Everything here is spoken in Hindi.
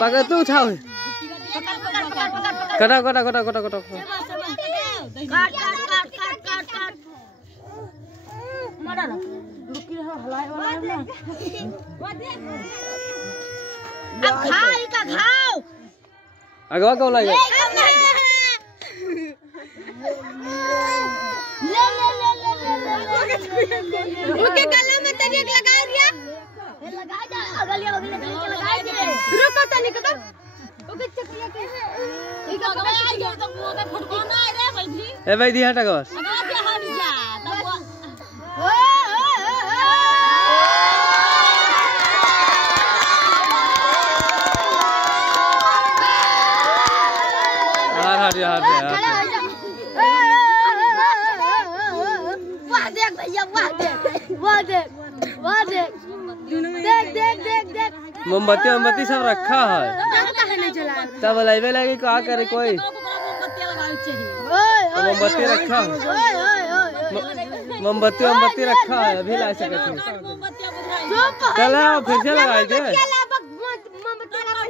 पकड़ तू उठाओ कटा कटा कटा कटा कटा अगवा कब लाएगा उसके गले में तनिक लगा दिया लगा जा अगलिया बगलिया तनिक लगा दे रुको तनिक तो ओके चकिया के ई का गया तो मुंह का फटकाना है रे भाई ए भाई दी हटा गस अगला के हट जा तब हट जा वाह देख भैया वाह देख देख मोमबत्ती मोमबत्ती सब रखा है तब लाइवे लगे क्या करे कोई मोमबत्ती रखा है मोमबत्ती रखा है अभी ला सकते चलो फिर से लगाए थे